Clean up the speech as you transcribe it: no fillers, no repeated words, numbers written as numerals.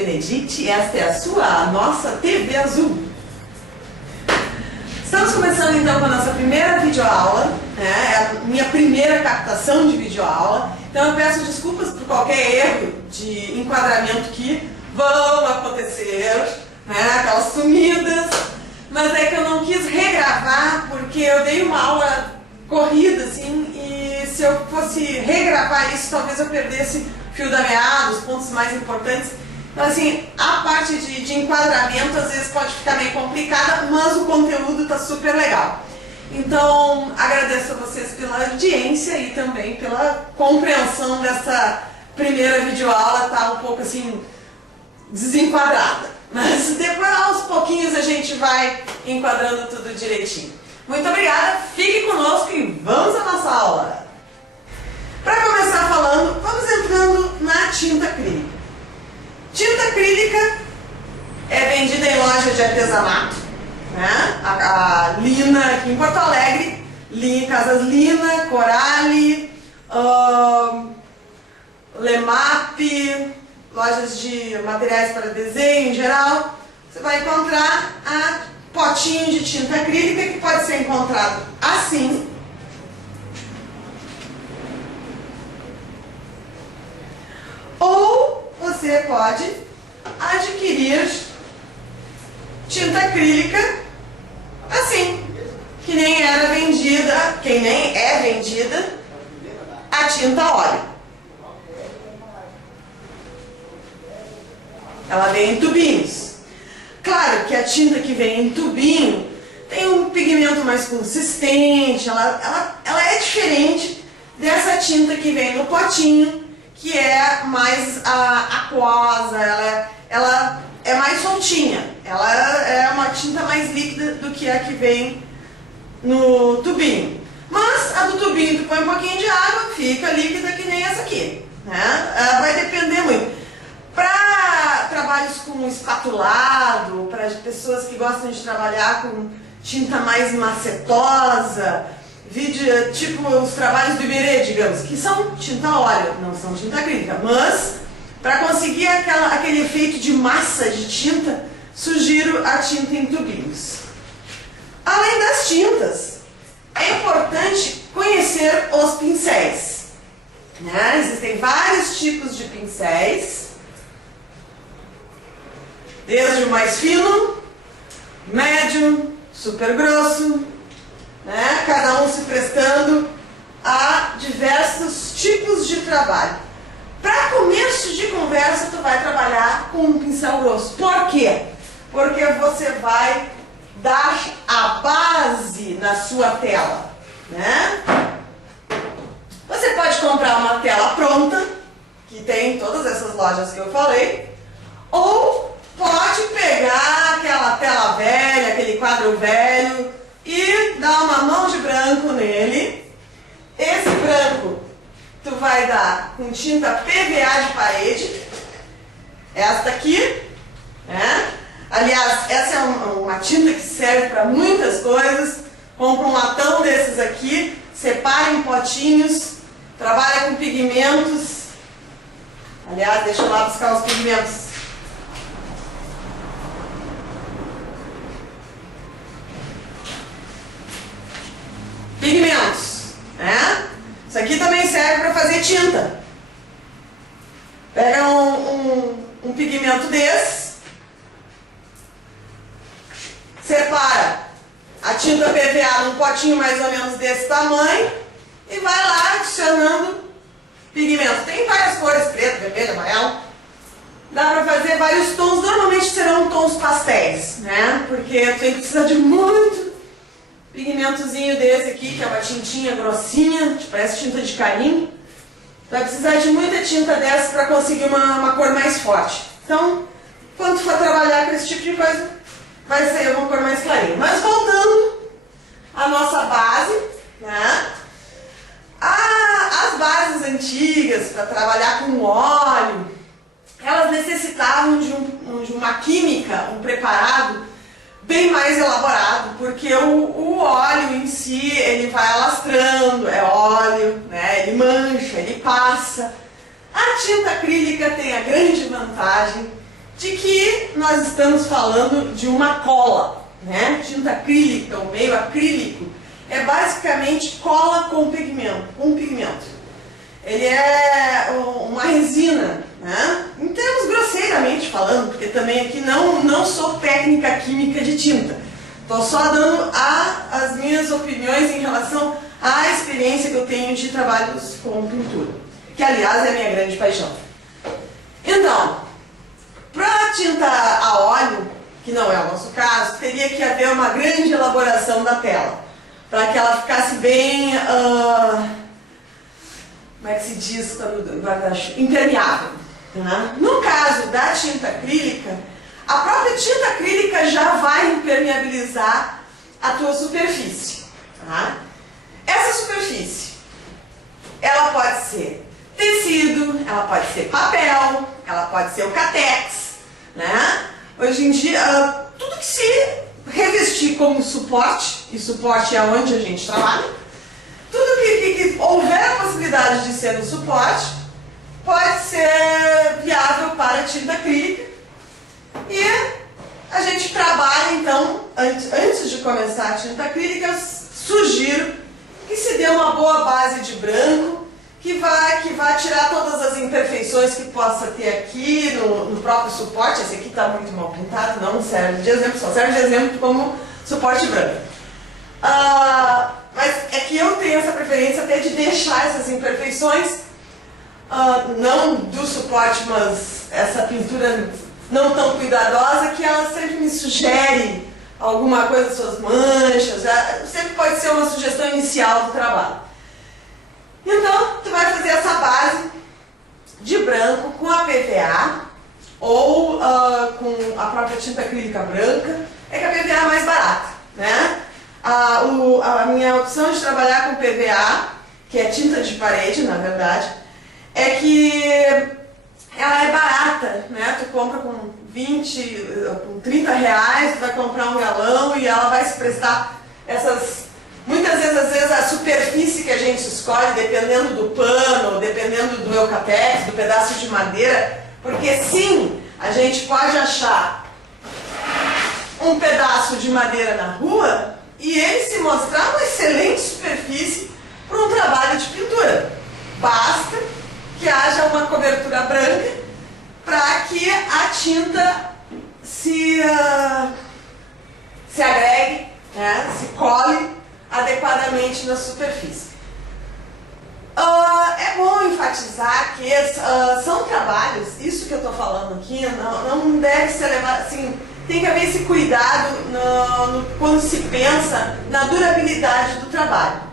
Benedict e esta é a sua, a nossa TV Azul. Estamos começando então com a nossa primeira videoaula, né? É a minha primeira captação de videoaula, então eu peço desculpas por qualquer erro de enquadramento que vão acontecer, né? Aquelas sumidas, mas é que eu não quis regravar porque eu dei uma aula corrida assim e se eu fosse regravar isso talvez eu perdesse o fio da meada, os pontos mais importantes. Então assim, a parte de enquadramento às vezes pode ficar meio complicada, mas o conteúdo está super legal. Então agradeço a vocês pela audiência e também pela compreensão dessa primeira videoaula, tá um pouco assim desenquadrada. Mas depois aos pouquinhos a gente vai enquadrando tudo direitinho. Muito obrigada, fique conosco e vamos à nossa aula. Para começar falando, vamos entrando na tinta acrílica. Tinta acrílica é vendida em loja de artesanato, né? A Lina aqui em Porto Alegre, Casas Lina, Corale, Lemap, lojas de materiais para desenho em geral. Você vai encontrar a potinho de tinta acrílica que pode ser encontrado assim. Ou você pode adquirir tinta acrílica assim, que nem é vendida a tinta óleo. Ela vem em tubinhos. Claro que a tinta que vem em tubinho tem um pigmento mais consistente, ela é diferente dessa tinta que vem no potinho, que é mais aquosa, ela é mais soltinha, ela é uma tinta mais líquida do que a que vem no tubinho. Mas a do tubinho tu põe um pouquinho de água, fica líquida que nem essa aqui, né? Vai depender muito. Para trabalhos com espatulado, para pessoas que gostam de trabalhar com tinta mais macetosa, tipo os trabalhos do Iberê, digamos, que são tinta óleo, não são tinta acrílica, mas para conseguir aquele efeito de massa de tinta, sugiro a tinta em tubinhos. Além das tintas, é importante conhecer os pincéis, né? Existem vários tipos de pincéis, desde o mais fino, médio, super grosso, né? Cada um se prestando a diversos tipos de trabalho. Para começo de conversa, tu vai trabalhar com um pincel grosso. Por quê? Porque você vai dar a base na sua tela, né? Você pode comprar uma tela pronta, que tem em todas essas lojas que eu falei, ou pode pegar aquela tela velha, aquele quadro velho, e dar uma mão de branco nele. Esse branco tu vai dar com tinta PVA de parede, esta aqui, né? Aliás, essa é uma tinta que serve para muitas coisas. Compra um latão desses aqui, separa em potinhos, trabalha com pigmentos. Aliás, deixa eu lá buscar os pigmentos. Pigmentos, né? Isso aqui também serve para fazer tinta. Pega um pigmento desse, separa a tinta PVA num potinho mais ou menos desse tamanho e vai lá adicionando pigmento. Tem várias cores, preto, vermelho, amarelo. Dá para fazer vários tons, normalmente serão tons pastéis, né? Porque tu tem que precisar de muito pigmentozinho desse aqui, que é uma tintinha grossinha, parece tinta de carinho. Vai precisar de muita tinta dessa para conseguir uma cor mais forte. Então, quando for trabalhar com esse tipo de coisa, vai ser uma cor mais clarinha. Mas voltando à nossa base, né? As bases antigas para trabalhar com óleo, elas necessitavam de uma química, um preparado bem mais elaborado, porque o óleo em si, ele vai alastrando, é óleo, né? Ele mancha, ele passa. A tinta acrílica tem a grande vantagem de que nós estamos falando de uma cola, né? Tinta acrílica, o meio acrílico, é basicamente cola com pigmento. Ele é uma resina, né? Em termos grosseiramente falando, porque também aqui não sou técnica química de tinta. Estou só dando as minhas opiniões em relação à experiência que eu tenho de trabalhos com pintura, que aliás é a minha grande paixão. Então, para tinta a óleo, que não é o nosso caso, teria que haver uma grande elaboração da tela, para que ela ficasse bem, como é que se diz quando guarda-chuva? Impermeável. Né? No caso da tinta acrílica, a própria tinta acrílica já vai impermeabilizar a tua superfície. Tá? Essa superfície, ela pode ser tecido, ela pode ser papel, ela pode ser o catex, né? Hoje em dia, tudo que se revestir como suporte, e suporte é onde a gente trabalha, tudo que houver a possibilidade de ser um suporte, pode ser viável para tinta acrílica. E a gente trabalha, então, antes de começar a tinta acrílica, eu sugiro que se dê uma boa base de branco, que vai tirar todas as imperfeições que possa ter aqui no próprio suporte. Esse aqui está muito mal pintado, não serve de exemplo, só serve de exemplo como suporte branco. Mas é que eu tenho essa preferência até de deixar essas imperfeições, não do suporte, mas essa pintura não tão cuidadosa, que ela sempre me sugere alguma coisa das suas manchas, sempre pode ser uma sugestão inicial do trabalho. Então, tu vai fazer essa base de branco com a PVA ou com a própria tinta acrílica branca. É que a PVA é mais barata, né? A minha opção de trabalhar com PVA, que é tinta de parede, na verdade, é que ela é barata, né? Tu compra com 20, com 30 reais, tu vai comprar um galão e ela vai se prestar essas... Muitas vezes, às vezes, a superfície que a gente escolhe, dependendo do pano, dependendo do eucatex, do pedaço de madeira, porque sim, a gente pode achar um pedaço de madeira na rua e ele se mostrar uma excelente superfície para um trabalho de pintura. Basta que haja uma cobertura branca para que a tinta se agregue, né, se cole adequadamente na superfície. É bom enfatizar que são trabalhos, isso que eu estou falando aqui, não deve ser levado assim, tem que haver esse cuidado quando se pensa na durabilidade do trabalho.